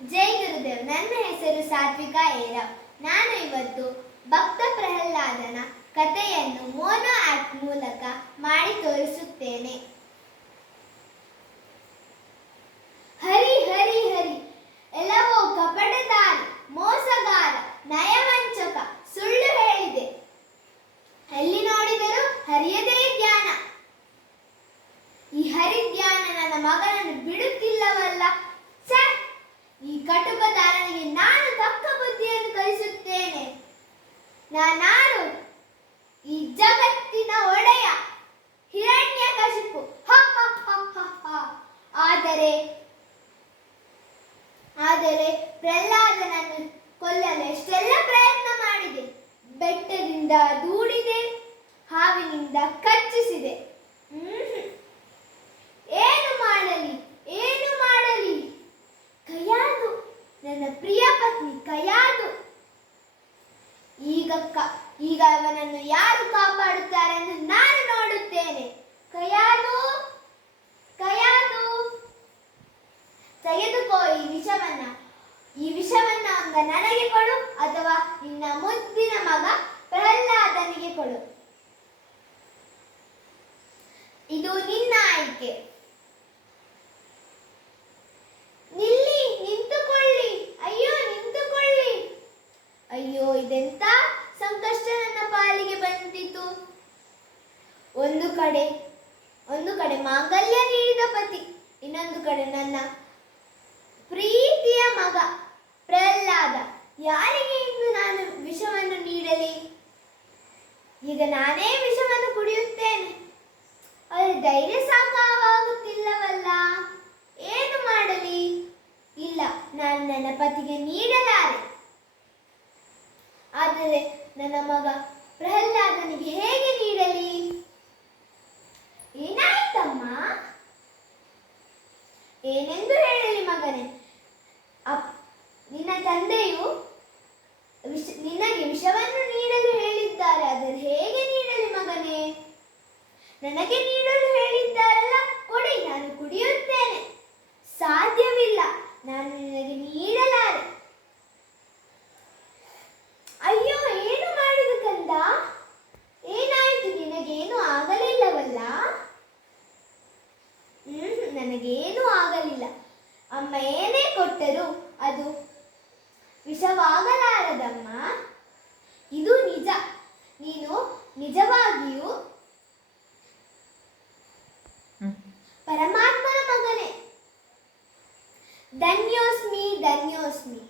ಜೈ ಗುರುದೇವ್. ನನ್ನ ಹೆಸರು ಸಾತ್ವಿಕ ಏರವ್. ನಾನು ಇವತ್ತು ಭಕ್ತ ಪ್ರಹ್ಲಾದನ ಕಥೆಯನ್ನು ಮೋನೋ ಆಕ್ಟ್ ಮೂಲಕ ಮಾಡಿ ತೋರಿಸುತ್ತೇನೆ. ಹರಿ ಹರಿ ಹರಿ ಎಲ್ಲವೋ ಕಪಟದಾರಿ, ಮೋಸಗಾರ, ನಯವಂಚಕ, ಸುಳ್ಳು ಹೇಳಿದೆ. ಎಲ್ಲಿ ನೋಡಿದರೂ ಹರಿಯದೇ ಜ್ಞಾನ. ಈ ಹರಿಜ್ಞಾನ ನನ್ನ ಮಗನನ್ನು ಬಿಡುತ್ತಿಲ್ಲವಲ್ಲ. ಈ ಕಟುಕದಾರನಿಗೆ ನಾನು ತಕ್ಕ ಬುದ್ಧಿಯನ್ನು ಕಲಿಸುತ್ತೇನೆ. ನಾನಾರು? ಈ ಜಗತ್ತಿನ ಒಡೆಯ ಹಿರಣ್ಯಕಶಿಪು. ಆದರೆ ಪ್ರಹ್ಲಾದನನ್ನು ಕೊಲ್ಲಲು ಎಷ್ಟೆಲ್ಲ ಪ್ರಯತ್ನ ಮಾಡಿದೆ. ಬೆಟ್ಟದಿಂದ ದೂಡಿದೆ, ಹಾವಿನಿಂದ ಕಚ್ಚಿಸಿದೆ. ಏನು ಮಾಡಲಿ? ಕಯಾದು, ನನ್ನ ಪ್ರಿಯ ಪತ್ನಿ ಕಯಾದು. ಈಗ ಅವನನ್ನು ಯಾರು ಕಾಪಾಡುತ್ತಾರೆ ಎಂದು ನಾನು ನೋಡುತ್ತೇನೆ. ಕಯಾದು, ತೆಗೆದುಕೋ ಈ ವಿಷವನ್ನ ನನಗೆ ಕೊಡು, ಅಥವಾ ನಿನ್ನ ಮುದ್ದಿನ ಮಗ ಪ್ರಹ್ಲಾದನಿಗೆ ಕೊಡು. ಇದು ನಿನ್ನ ಆಯ್ಕೆ. ಅಯ್ಯೋ, ಇದೆಂತ ಸಂಕಷ್ಟ ನನ್ನ ಪಾಲಿಗೆ ಬಂದಿತು. ಒಂದು ಕಡೆ ಮಾಂಗಲ್ಯ ನೀಡಿದ ಪತಿ, ಇನ್ನೊಂದು ಕಡೆ ನನ್ನ ಪ್ರೀತಿಯ ಮಗ ಪ್ರಹ್ಲಾದ. ಯಾರಿಗೆ ಇಂದು ನಾನು ವಿಷವನ್ನು ನೀಡಲಿ? ಈಗ ನಾನೇ ವಿಷವನ್ನು ಕುಡಿಯುತ್ತೇನೆ. ಅವರ ಧೈರ್ಯ ಸಾಕಾಗುತ್ತಿಲ್ಲವಲ್ಲ. ಏನು ಮಾಡಲಿ? ಇಲ್ಲ, ನಾನು ನನ್ನ ಪತಿಗೆ ನೀಡಲಾರೆ. ಆದರೆ ನನ್ನ ಮಗ ಪ್ರಹ್ಲಾದನಿಗೆ ಹೇಗೆ ನೀಡಲಿ? ಏನಾಯ್ತಮ್ಮ? ಏನೆಂದು ಹೇಳಲಿ ಮಗನೇ? ನಿನ್ನ ತಂದೆಯು ನಿನಗೆ ವಿಷವನ್ನು ನೀಡಲು ಹೇಳಿದ್ದಾರೆ. ಆದರೆ ಹೇಗೆ ನೀಡಲಿ ಮಗನೇ? ನನಗೆ ನೀಡಲು ಹೇಳಿದ್ದಾರಲ್ಲ, ಕೊಡಿ, ನಾನು ಕುಡಿಯುತ್ತೇನೆ. ಸಾಧ್ಯವಿಲ್ಲ, ನಾನು ನಿನಗೆ ನೀಡಲಾರೆ. ಅಯ್ಯೋ, ಏನು ಮಾಡಿದ ಕಂದ? ಏನಾಯಿತು? ನಿನಗೇನು ಆಗಲಿಲ್ಲವಲ್ಲ? ನನಗೇನು ಆಗಲಿಲ್ಲ. ಅಮ್ಮ ಏನೇ ಕೊಟ್ಟರೂ ಅದು ವಿಷವಾಗಲಾರದಮ್ಮ. ಇದು ನಿಜ. ನೀನು ನಿಜವಾಗಿಯೂ ಪರಮಾತ್ಮನ ಮಗನೇ. ಧನ್ಯೋಸ್ಮಿ.